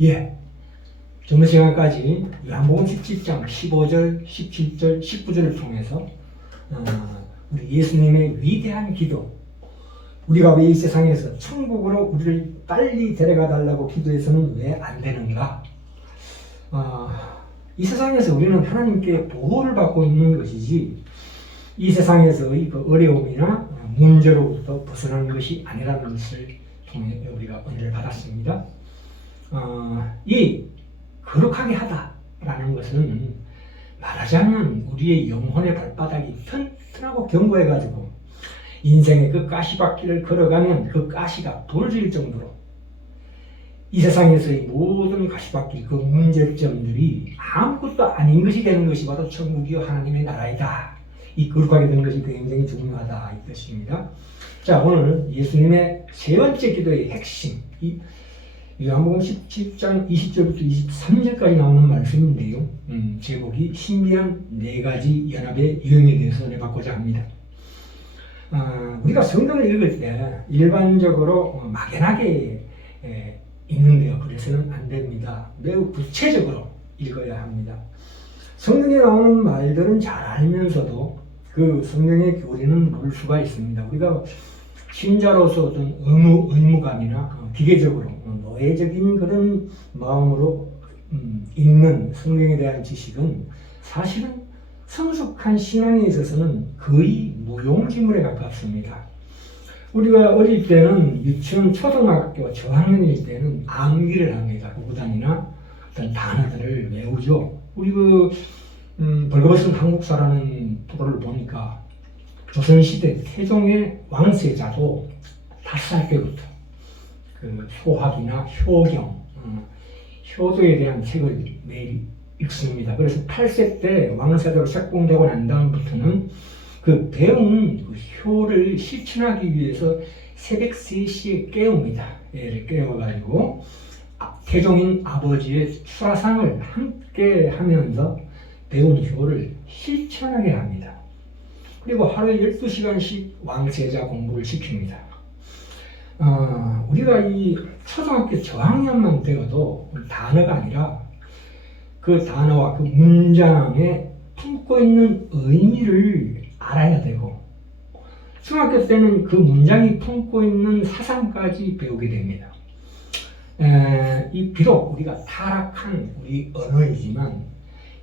예, 저번 시간까지 요한복음 17장 15절, 17절, 19절을 통해서 우리 예수님의 위대한 기도, 우리가 왜 이 세상에서 천국으로 우리를 빨리 데려가 달라고 기도해서는 왜 안 되는가? 이 세상에서 우리는 하나님께 보호를 받고 있는 것이지 이 세상에서의 그 어려움이나 문제로부터 벗어나는 것이 아니라는 것을 통해 우리가 은혜를 받았습니다. 이 거룩하게 하다라는 것은 말하자면 우리의 영혼의 발바닥이 튼튼하고 견고해가지고 인생의 그 가시밭길을 걸어가면 그 가시가 부러질 정도로 이 세상에서의 모든 가시밭길 그 문제점들이 아무것도 아닌 것이 되는 것이 바로 천국이요 하나님의 나라이다. 이 거룩하게 되는 것이 굉장히 중요하다 이 뜻입니다. 자, 오늘 예수님의 세 번째 기도의 핵심, 요한복음 17장 20절부터 23절까지 나오는 말씀인데요. 제목이 신비한 네 가지 연합의 유형에 대해서 내받고자 합니다. 우리가 성경을 읽을 때 일반적으로 막연하게 읽는데요. 그래서는 안 됩니다. 매우 구체적으로 읽어야 합니다. 성경에 나오는 말들은 잘 알면서도 그 성경의 교리는 모를 수가 있습니다. 우리가 신자로서 어떤 의무감이나 기계적으로 노예적인 그런 마음으로 읽는 성경에 대한 지식은 사실은 성숙한 신앙에 있어서는 거의 무용지물에 가깝습니다. 우리가 어릴 때는 유치원, 초등학교, 저학년일 때는 암기를 합니다. 구구단이나 어떤 단어들을 외우죠. 우리 벌거벗은 한국사라는 프로를 보니까 조선시대 태종의 왕세자도 5살 때부터 그 소학이나 효경, 효도에 대한 책을 매일 읽습니다. 그래서 8세 때 왕세자로 책봉되고 난 다음부터는 그 배운 그 효를 실천하기 위해서 새벽 3시에 깨웁니다. 애를 깨워가지고 태종인 아버지의 수라상을 함께 하면서 배운 효를 실천하게 합니다. 그리고 하루에 12시간씩 왕세자 공부를 시킵니다. 우리가 이 초등학교 저학년만 되어도 단어가 아니라 그 단어와 그 문장에 품고 있는 의미를 알아야 되고 중학교 때는 그 문장이 품고 있는 사상까지 배우게 됩니다. 비록 우리가 타락한 우리 언어이지만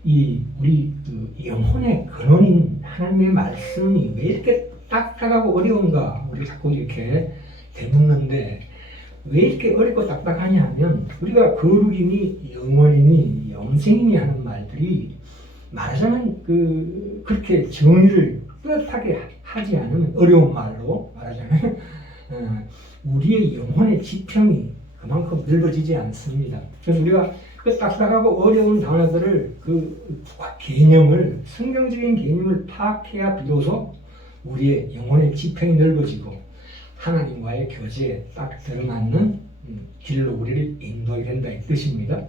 우리 그 영혼의 근원인 하나님의 말씀이 왜 이렇게 딱딱하고 어려운가 우리 자꾸 이렇게 되묻는데 왜 이렇게 어렵고 딱딱하냐 하면 우리가 거룩이니 영원이니 영생이니 하는 말들이 말하자면 그렇게 정의를 뚜렷하게 하지 않으면 어려운 말로 말하자면 우리의 영혼의 지평이 그만큼 넓어지지 않습니다. 그래서 우리가 그 딱딱하고 어려운 단어들을 그 개념을 성경적인 개념을 파악해야 비로소 우리의 영혼의 지평이 넓어지고 하나님과의 교제에 딱 들어맞는 길로 우리를 인도하게 된다 이 뜻입니다.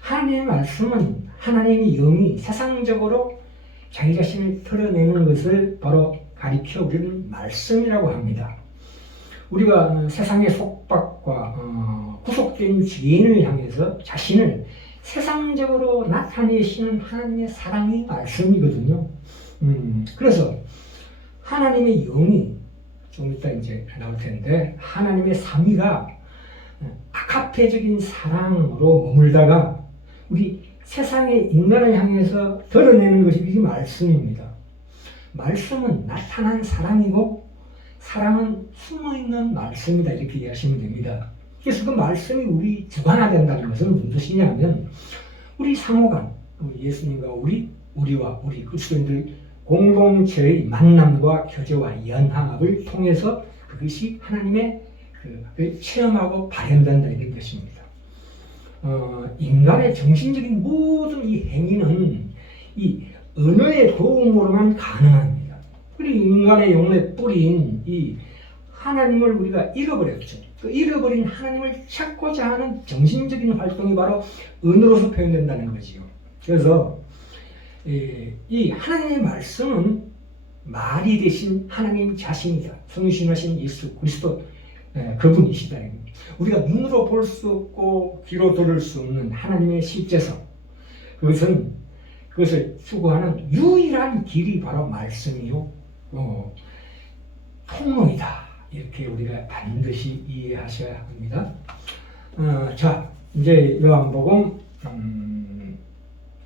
하나님의 말씀은 하나님의 영이 세상적으로 자기 자신을 드러내는 것을 바로 가리켜 우리는 말씀이라고 합니다. 우리가 세상의 속박과 구속된 죄인을 향해서 자신을 세상적으로 나타내시는 하나님의 사랑이 말씀이거든요. 그래서 하나님의 영이 좀 이따 이제 나올 텐데 하나님의 삼위가 아카페적인 사랑으로 머물다가 우리 세상의 인간을 향해서 드러내는 것이 이 말씀입니다. 말씀은 나타난 사랑이고 사랑은 숨어있는 말씀이다 이렇게 이해하시면 됩니다. 그래서 그 말씀이 우리 주관화된다는 것은 무슨 뜻이냐면 우리 상호간, 예수님과 우리와 우리 그리스도인들 공동체의 만남과 교제와 연합을 통해서 그것이 하나님의 체험하고 발현된다 이런 것입니다. 인간의 정신적인 모든 이 행위는 이 언어의 도움으로만 가능합니다. 그리고 인간의 영혼의 뿌리인 이 하나님을 우리가 잃어버렸죠. 그 잃어버린 하나님을 찾고자 하는 정신적인 활동이 바로 언어로서 표현된다는 거지요. 그래서 이 하나님의 말씀은 말이 되신 하나님 자신이다. 성신하신 예수 그리스도 그분이시다. 우리가 눈으로 볼 수 없고 귀로 들을 수 없는 하나님의 실제성, 그것을 추구하는 유일한 길이 바로 말씀이요 통로이다. 이렇게 우리가 반드시 이해하셔야 합니다. 자, 이제 요한복음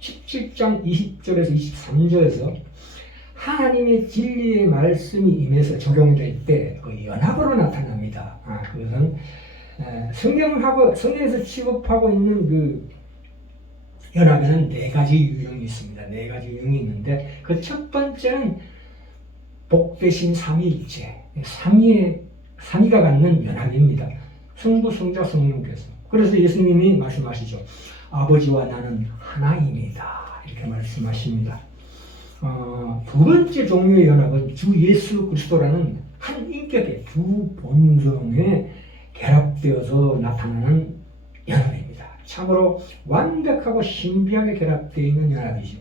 17장 20절에서 23절에서 하나님의 진리의 말씀이 임해서 적용될 때 그 연합으로 나타납니다. 그것은 성경에서 취급하고 있는 그 연합에는 네 가지 유형이 있습니다. 네 가지 유형이 있는데 그 첫 번째는 복되신 삼위일체, 삼위가 갖는 연합입니다. 성부, 성자, 성령께서. 그래서 예수님이 말씀하시죠. 아버지와 나는 하나입니다. 이렇게 말씀하십니다. 두 번째 종류의 연합은 주 예수 그리스도라는 한 인격의 두 본성에 결합되어서 나타나는 연합입니다. 참으로 완벽하고 신비하게 결합되어 있는 연합이죠.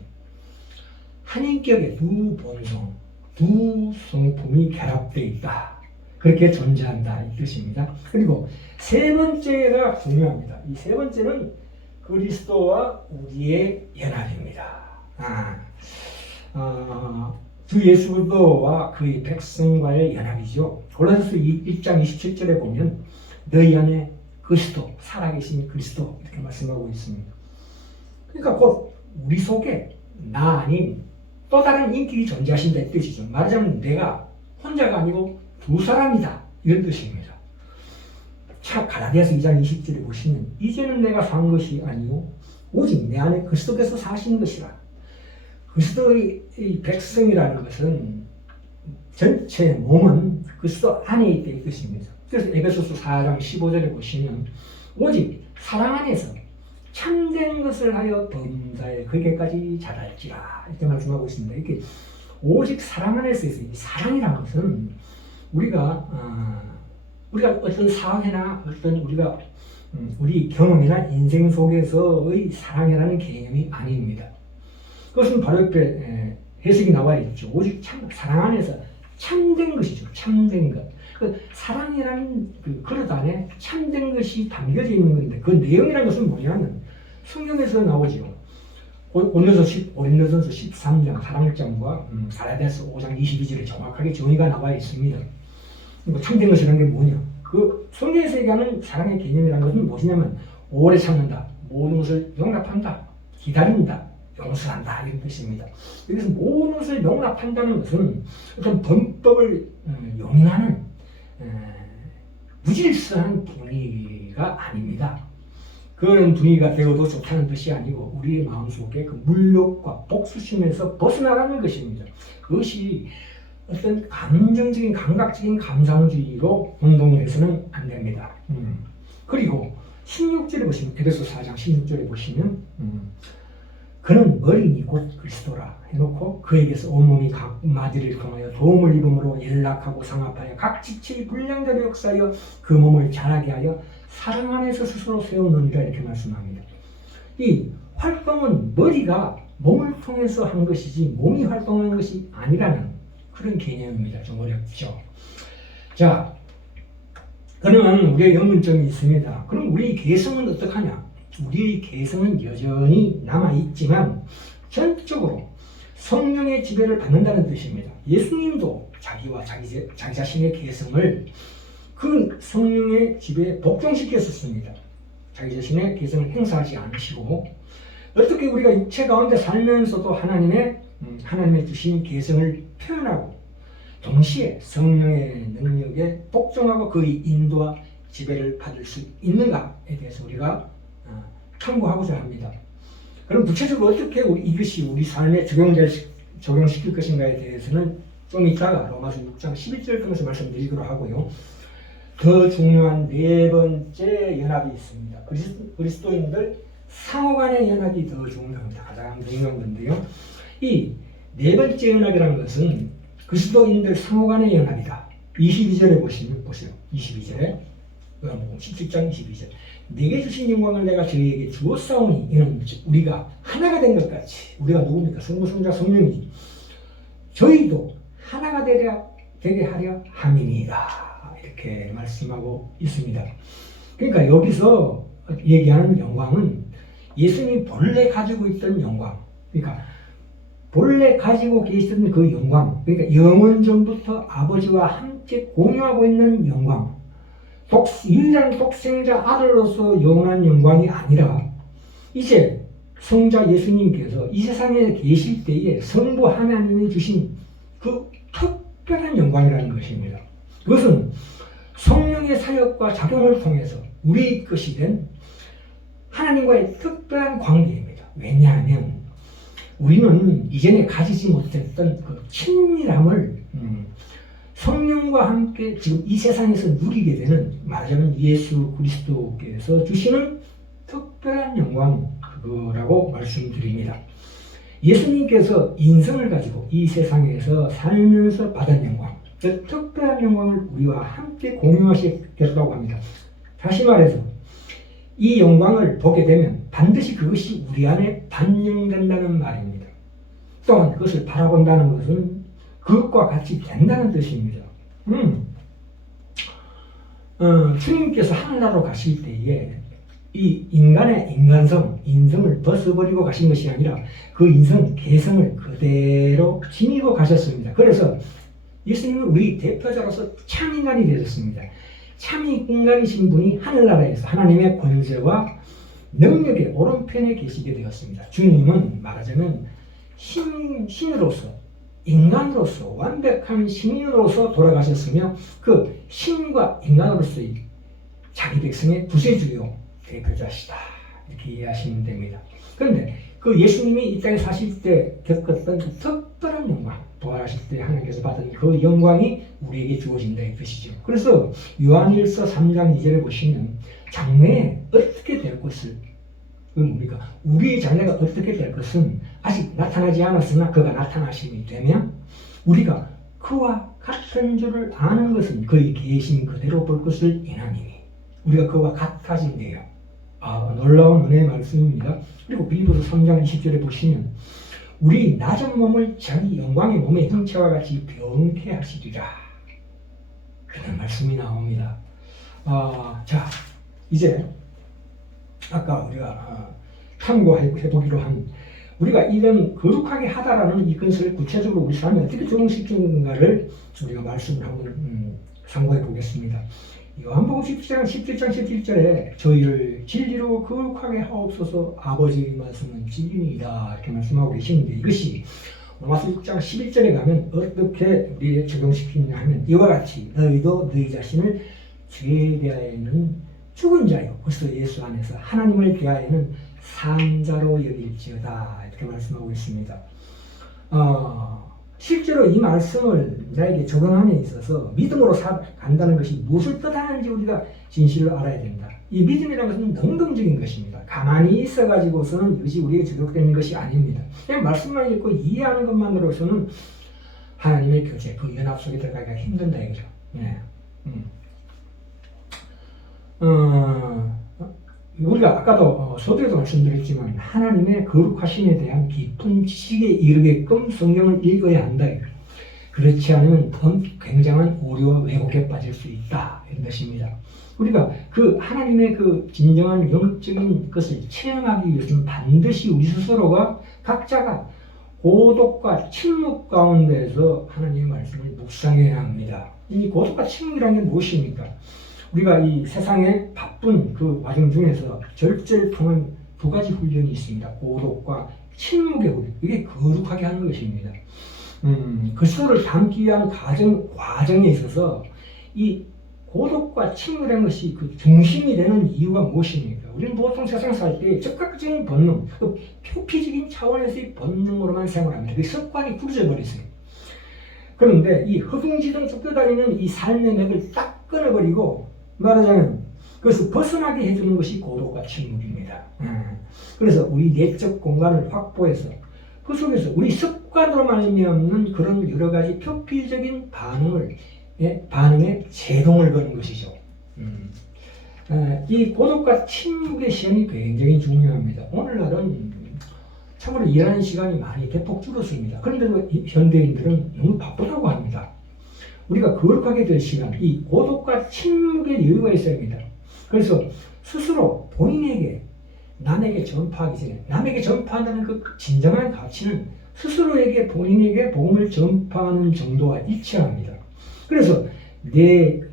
한 인격의 두 본성, 두 성품이 결합되어 있다. 그렇게 존재한다 이 뜻입니다. 그리고 세 번째가 중요합니다. 이 세 번째는 그리스도와 우리의 연합입니다. 주 예수 그리스도와 그의 백성과의 연합이죠. 골로새서 1장 27절에 보면 너희 안에 그리스도, 살아계신 그리스도 이렇게 말씀하고 있습니다. 그러니까 곧 우리 속에 나 아닌 또 다른 인격이 존재하신다 이 뜻이죠. 말하자면 내가 혼자가 아니고 두 사람이다 이런 뜻입니다. 차 갈라디아서 2장 20절에 보시면 이제는 내가 산 것이 아니요 오직 내 안에 그리스도께서 사신 것이라. 그리스도의 백성이라는 것은 전체 몸은 그리스도 안에 있다 이 뜻입니다. 그래서 에베소서 4장 15절에 보시면 오직 사랑 안에서 참된 것을 하여 범사에 그에게까지 자랄지라 이렇게 말씀하고 있습니다. 이렇게 오직 사랑 안에서 있어요. 이 사랑이라는 것은 우리가 어떤 사회나 어떤 우리 경험이나 인생 속에서의 사랑이라는 개념이 아닙니다. 그것은 바로 옆에 해석이 나와 있죠. 오직 사랑 안에서 참된 것이죠. 참된 것. 그 사랑이라는 그 그릇 안에 참된 것이 담겨져 있는 건데 그 내용이라는 것은 뭐냐면 성경에서 나오죠. 고린도전서 13장 사랑장과 갈라디아서 5장 22절에 정확하게 정의가 나와 있습니다. 참된 것이라는 게 뭐냐? 그 성경에서 얘기하는 사랑의 개념이라는 것은 무엇이냐면 오래 참는다, 모든 것을 용납한다, 기다린다, 용서한다 이런 뜻입니다. 여기서 모든 것을 용납한다는 것은 어떤 범법을 용인하는 무질서한 분위기가 아닙니다. 그런 분위기가 되어도 좋다는 뜻이 아니고 우리의 마음속에 그 물욕과 복수심에서 벗어나가는 것입니다. 그것이 어떤 감정적인 감각적인 감상주의로 운동돼서는 안 됩니다. 그리고 16절에 보시면 에베소 4장 16절에 보시면 그는 머리니 곧 그리스도라 해놓고 그에게서 온몸이 각 마디를 통하여 도움을 입음으로 연락하고 상합하여 각 지체의 분량대로 역사하여 그 몸을 자라게 하여 사랑 안에서 스스로 세우느니라 이렇게 말씀합니다. 이 활동은 머리가 몸을 통해서 한 것이지 몸이 활동하는 것이 아니라는 그런 개념입니다. 좀 어렵죠. 자, 그러면 우리의 영문점이 있습니다. 그럼 우리의 개성은 어떡하냐? 우리의 개성은 여전히 남아있지만 전적으로 성령의 지배를 받는다는 뜻입니다. 예수님도 자기와 자기 자신의 개성을 그 성령의 지배에 복종시켰었습니다. 자기 자신의 개성을 행사하지 않으시고 어떻게 우리가 육체 가운데 살면서도 하나님의 주신 개성을 표현하고 동시에 성령의 능력에 복종하고 그의 인도와 지배를 받을 수 있는가에 대해서 우리가 탐구하고자 합니다. 그럼 구체적으로 어떻게 이것이 우리 삶에 적용시킬 것인가에 대해서는 좀 이따가 로마서 6장 11절 통해서 말씀드리도록 하고요. 더 중요한 네 번째 연합이 있습니다. 그리스도인들 상호간의 연합이 더 중요합니다. 가장 중요한 건데요. 이 네 번째 연합이라는 것은 그리스도인들 상호간의 연합이다. 22절에 보세요. 22절에 17장 22절 내게 주신 영광을 내가 저희에게 주었사오니 이는 우리가 하나가 된 것 같이 우리가 누굽니까? 성부, 성자, 성령이지. 저희도 하나가 되게 하려 함이니이다. 이렇게 이렇게 말씀하고 있습니다. 그러니까 여기서 얘기하는 영광은 예수님이 본래 가지고 있던 영광, 그러니까 본래 가지고 계시던 그 영광, 그러니까 영원 전부터 아버지와 함께 공유하고 있는 영광, 유일한 독생자 아들로서 영원한 영광이 아니라 이제 성자 예수님께서 이 세상에 계실 때에 성부 하나님이 주신 그 특별한 영광이라는 것입니다. 그것은 성령의 사역과 작용을 통해서 우리 것이 된 하나님과의 특별한 관계입니다. 왜냐하면 우리는 이전에 가지지 못했던 그 친밀함을 성령과 함께 지금 이 세상에서 누리게 되는, 말하자면 예수 그리스도께서 주시는 특별한 영광이라고 말씀드립니다. 예수님께서 인성을 가지고 이 세상에서 살면서 받은 영광, 그 특별한 영광을 우리와 함께 공유하시겠다고 합니다. 다시 말해서 이 영광을 보게 되면 반드시 그것이 우리 안에 반영된다는 말입니다. 또한 그것을 바라본다는 것은 그것과 같이 된다는 뜻입니다. 주님께서 하늘나라로 가실 때에 이 인간의 인성을 벗어버리고 가신 것이 아니라 그 개성을 그대로 지니고 가셨습니다. 그래서 예수님은 우리 대표자로서 참 인간이 되셨습니다. 참 인간이신 분이 하늘나라에서 하나님의 권세와 능력의 오른편에 계시게 되었습니다. 주님은 말하자면 신으로서, 인간으로서, 완벽한 신인으로서 돌아가셨으며 그 신과 인간으로서의 자기 백성의 구세주요 대표자시다, 이렇게 이해하시면 됩니다. 그런데 그 예수님이 이 땅에 사실 때 겪었던 그 특별한 영광, 부활하실 때 하나님께서 받은 그 영광이 우리에게 주어진다 이 뜻이죠. 그래서 요한일서 3장 2절에 보시면 장래에 어떻게 될 것을, 뭡니까? 우리의 장래가 어떻게 될 것은 아직 나타나지 않았으나 그가 나타나심이 되면 우리가 그와 같은 줄을 아는 것은 그의 계신 그대로 볼 것을 인함이니 우리가 그와 같아진대요. 놀라운 은혜의 말씀입니다. 그리고 빌립보서 3장 20절에 보시면 우리 낮은 몸을 자기 영광의 몸의 형체와 같이 병케 하시리라, 그런 말씀이 나옵니다. 자, 이제 아까 우리가 탐구해보기로 한 우리가 이런 거룩하게 하다라는 이것을 구체적으로 우리 삶에 어떻게 적용시키는가를 우리가 말씀을 하고 상고해 보겠습니다. 요한복음 17장 17절에 저희를 진리로 거룩하게 하옵소서, 아버지의 말씀은 진리이다, 이렇게 말씀하고 계시는데 이것이 로마서 6장 11절에 가면 어떻게 우리에 적용시키느냐 하면 이와 같이 너희도 너희 자신을 죄에 대하여는 죽은 자요 그리스도 예수 안에서 하나님을 대하여는 산 자로 여길지어다, 이렇게 말씀하고 있습니다. 실제로 이 말씀을 나에게 적용함에 있어서 믿음으로 간다는 것이 무엇을 뜻하는지 우리가 진실을 알아야 된다. 이 믿음이라는 것은 능동적인 것입니다. 가만히 있어가지고서는 이것이 우리에게 적용되는 것이 아닙니다. 그냥 말씀만 읽고 이해하는 것만으로서는 하나님의 교제, 그 연합 속에 들어가기가 힘든다 이거죠. 네. 우리가 아까도 서두에도 말씀드렸지만 하나님의 거룩하심에 대한 깊은 지식에 이르게끔 성경을 읽어야 한다. 그렇지 않으면 굉장한 오류와 왜곡에 빠질 수 있다, 이런 것입니다. 우리가 그 하나님의 그 진정한 영적인 것을 체험하기 위해서는 반드시 우리 스스로가 각자가 고독과 침묵 가운데서 하나님의 말씀을 묵상해야 합니다. 이 고독과 침묵이라는 게 무엇입니까? 우리가 이 세상의 바쁜 그 과정 중에서 절제를 통한 두 가지 훈련이 있습니다. 고독과 침묵의 훈련. 이게 거룩하게 하는 것입니다. 그리스도를 담기 위한 과정에 있어서 이 고독과 침묵이라는 것이 그 중심이 되는 이유가 무엇입니까? 우리는 보통 세상 살 때 즉각적인 본능, 그 표피적인 차원에서의 본능으로만 생활합니다. 그 습관이 굳어져 버렸어요. 그런데 이 허둥지둥 쫓겨다니는 이 삶의 맥을 딱 끊어버리고 말하자면 그것을 벗어나게 해주는 것이 고독과 침묵입니다. 그래서 우리 내적 공간을 확보해서 그 속에서 우리 습관으로 말미암는 그런 여러 가지 표피적인 반응에 제동을 거는 것이죠. 이 고독과 침묵의 시간이 굉장히 중요합니다. 오늘날은 참으로 일하는 시간이 많이 대폭 줄었습니다. 그런데도 현대인들은 너무 바쁘다고 합니다. 우리가 거룩하게 될 시간, 이 고독과 침묵의 여유가 있어야 합니다. 그래서 스스로 본인에게 남에게 전파하기 전에 남에게 전파한다는 그 진정한 가치는 스스로에게 본인에게 복음을 전파하는 정도와 일치합니다. 그래서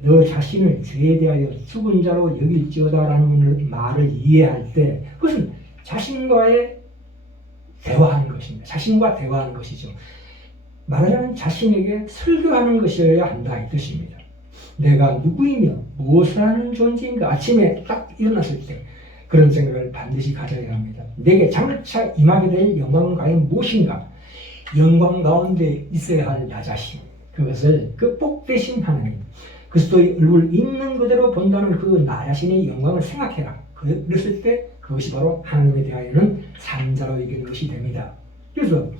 너 자신을 죄에 대하여 죽은 자로 여길지어다라는 말을 이해할 때 그것은 자신과의 대화하는 것입니다. 자신과 대화하는 것이죠. 말하자면 자신에게 설교하는 것이어야 한다 이 뜻입니다. 내가 누구이며 무엇을 하는 존재인가 아침에 딱 일어났을 때 그런 생각을 반드시 가져야 합니다. 내게 장차 임하게 될 영광은 과연 무엇인가? 영광 가운데 있어야 할 나 자신, 그것을 그 복되신 하나님, 그리스도의 얼굴 있는 그대로 본다는 그 나 자신의 영광을 생각해라. 그랬을 때 그것이 바로 하나님에 대하여는 산자로 여기는 것이 됩니다. 그래서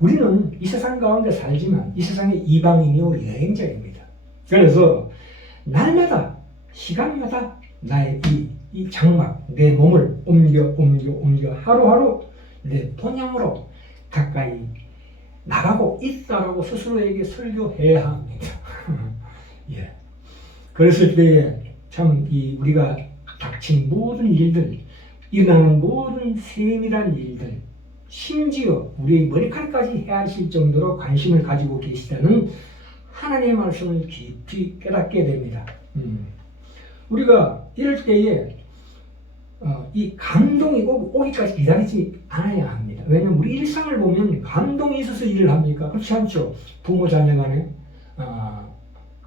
우리는 이 세상 가운데 살지만 이 세상의 이방인이요 여행자입니다. 그래서 날마다 시간마다 나의 이 장막, 내 몸을 옮겨 하루하루 내 본향으로 가까이 나가고 있다라고 스스로에게 설교해야 합니다. 예. 그랬을 때에 참 우리가 닥친 모든 일들, 일어나는 모든 세밀한 일들, 심지어 우리의 머리칼까지 헤아리실 정도로 관심을 가지고 계시다는 하나님의 말씀을 깊이 깨닫게 됩니다. 우리가 이럴 때에 이 감동이 오기까지 기다리지 않아야 합니다. 왜냐하면 우리 일상을 보면 감동이 있어서 일을 합니까? 그렇지 않죠. 부모 자녀 간에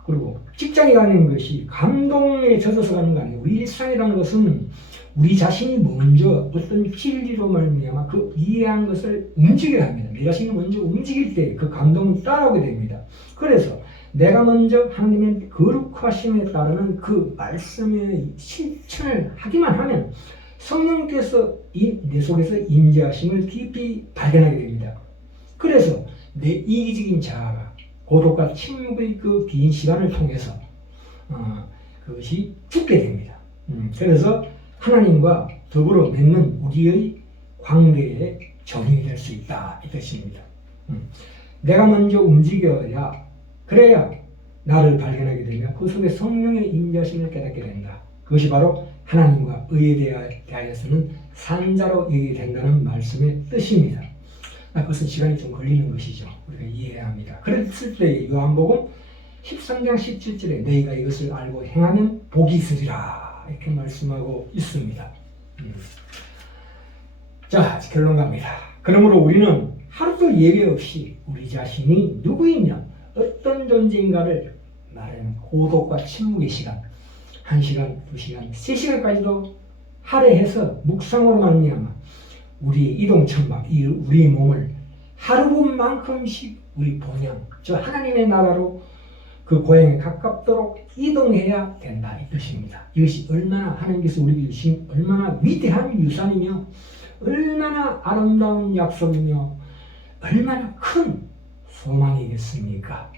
그리고 직장에 가는 것이 감동에 젖어서 가는 거 아니에요. 우리 일상이라는 것은 우리 자신이 먼저 어떤 진리로 말미암아 그 이해한 것을 움직여야 합니다. 내 자신이 먼저 움직일 때 그 감동은 따라오게 됩니다. 그래서 내가 먼저 하나님의 거룩하심에 따르는 그 말씀의 실천을 하기만 하면 성령께서 내 속에서 임재하심을 깊이 발견하게 됩니다. 그래서 내 이기적인 자아가 고독과 침묵의 그 긴 시간을 통해서 그것이 죽게 됩니다. 그래서 하나님과 더불어 맺는 우리의 관계의 적용이 될 수 있다 이 뜻입니다. 내가 먼저 움직여야 그래야 나를 발견하게 되며 그 속에 성령의 임재하심을 깨닫게 된다. 그것이 바로 하나님과 의에 대하여서는 산자로 여기게 된다는 말씀의 뜻입니다. 그것은 시간이 좀 걸리는 것이죠. 우리가 이해해야 합니다. 그랬을 때 요한복음 13장 17절에 너희가 이것을 알고 행하면 복이 있으리라 이렇게 말씀하고 있습니다. 자, 결론 갑니다. 그러므로 우리는 하루도 예외 없이 우리 자신이 누구이며 어떤 존재인가를 말하는 고독과 침묵의 시간 1시간, 2시간, 3시간까지도 할애해서 묵상으로 말미암아 우리의 이동천막, 우리의 몸을 하루분만큼씩 우리 본향, 저 하나님의 나라로 그 고향에 가깝도록 이동해야 된다 이 뜻입니다. 이것이 얼마나 하나님께서 우리에게 주신 얼마나 위대한 유산이며 얼마나 아름다운 약속이며 얼마나 큰 소망이겠습니까?